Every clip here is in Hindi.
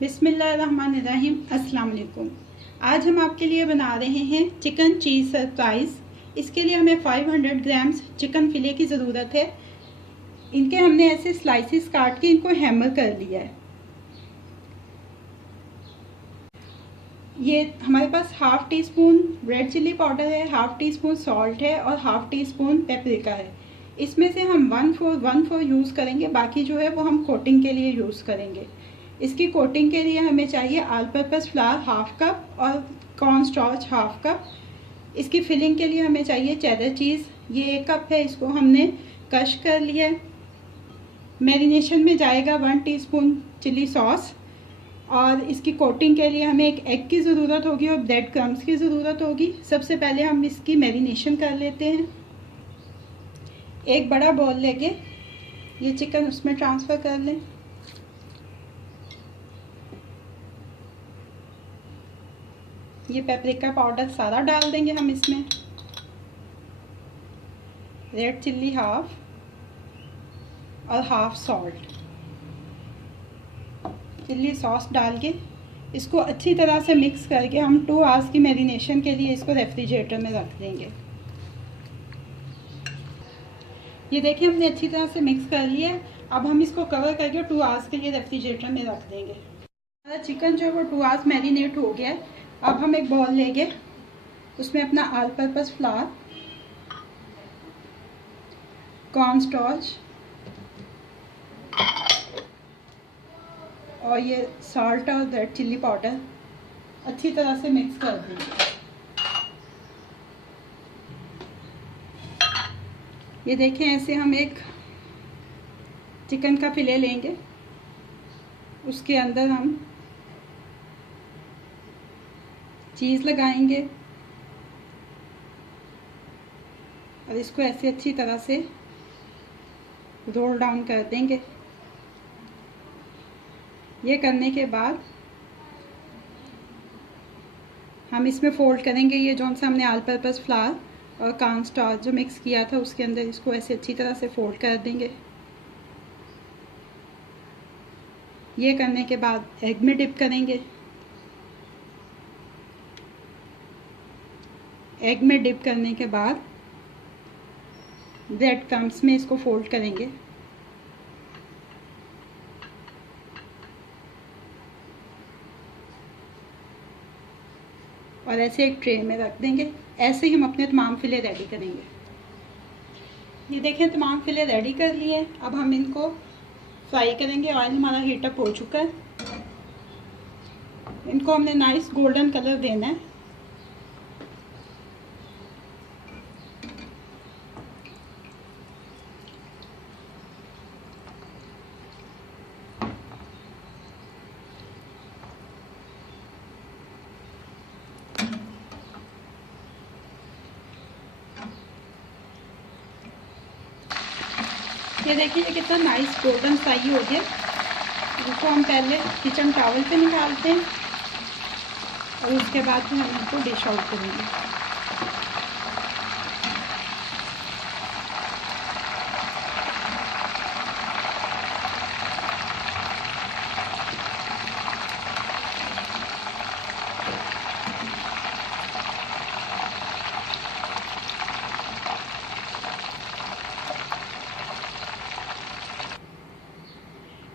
बिस्मिल्लाहिर्रहमानिर्रहीम। अस्सलाम वालेकुम। आज हम आपके लिए बना रहे हैं चिकन चीज़ सरप्राइज़। इसके लिए हमें 500 ग्राम्स चिकन फिले की ज़रूरत है। इनके हमने ऐसे स्लाइसिस काट के इनको हैमर कर लिया है। ये हमारे पास half teaspoon red chilli powder है, हाफ़ टी स्पून सॉल्ट है और हाफ़ टी स्पून पेपरिका है। इसमें से हम 1/4 यूज़ करेंगे, बाकी जो है वो हम कोटिंग के लिए यूज़ करेंगे। इसकी कोटिंग के लिए हमें चाहिए all purpose flower half cup और कॉर्न स्टार्च हाफ़ कप। इसकी फिलिंग के लिए हमें चाहिए चेडर चीज़, ये 1 कप है, इसको हमने क्रश कर लिया है। मैरिनेशन में जाएगा 1 टीस्पून चिली सॉस और इसकी कोटिंग के लिए हमें एक एग की ज़रूरत होगी और ब्रेड क्रम्स की ज़रूरत होगी। सबसे पहले हम इसकी मैरिनेशन कर लेते हैं। एक बड़ा बॉल लेके ये चिकन उसमें ट्रांसफ़र कर लें। ये पेपरिका पाउडर सारा डाल देंगे हम इसमें। रेड चिल्ली हाफ और हाफ सॉल्ट, चिल्ली सॉस डाल के इसको अच्छी तरह से मिक्स करके हम 2 आवर्स की मैरिनेशन के लिए इसको रेफ्रिजरेटर में रख देंगे। ये देखिए हमने अच्छी तरह से मिक्स कर लिया है। अब हम इसको कवर करके 2 आवर्स के लिए रेफ्रिजरेटर में रख देंगे। हमारा चिकन जो है वो 2 आवर्स मैरिनेट हो गया है। अब हम एक बॉल लेंगे, उसमें अपना all purpose flower, corn starch और ये सॉल्ट और रेड चिल्ली पाउडर अच्छी तरह से मिक्स कर देंगे। ये देखें, ऐसे हम एक चिकन का फिले लेंगे, उसके अंदर हम चीज़ लगाएंगे और इसको ऐसे अच्छी तरह से रोल डाउन कर देंगे। ये करने के बाद हम इसमें फोल्ड करेंगे ये जो हमने ऑल पर्पस फ्लावर और कॉर्न स्टार्च जो मिक्स किया था उसके अंदर इसको ऐसे अच्छी तरह से फोल्ड कर देंगे। ये करने के बाद एग में डिप करेंगे। एग में डिप करने के बाद ब्रेड क्रम्स में इसको फोल्ड करेंगे और ऐसे एक ट्रे में रख देंगे। ऐसे ही हम अपने तमाम फिले रेडी करेंगे। ये देखें, तमाम फिले रेडी कर लिए। अब हम इनको फ्राई करेंगे। ऑयल हमारा हीटअप हो चुका है। इनको हमने नाइस गोल्डन कलर देना है। ये देखिए, ये कितना नाइस गोल्डन फ्राई हो गया। इसको हम पहले किचन टॉवल पे निकालते हैं और उसके बाद फिर हम इनको डिश आउट करेंगे।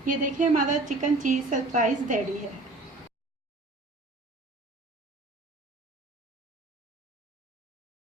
ये देखिए, हमारा चिकन चीज़ सरप्राइज़ रेडी है।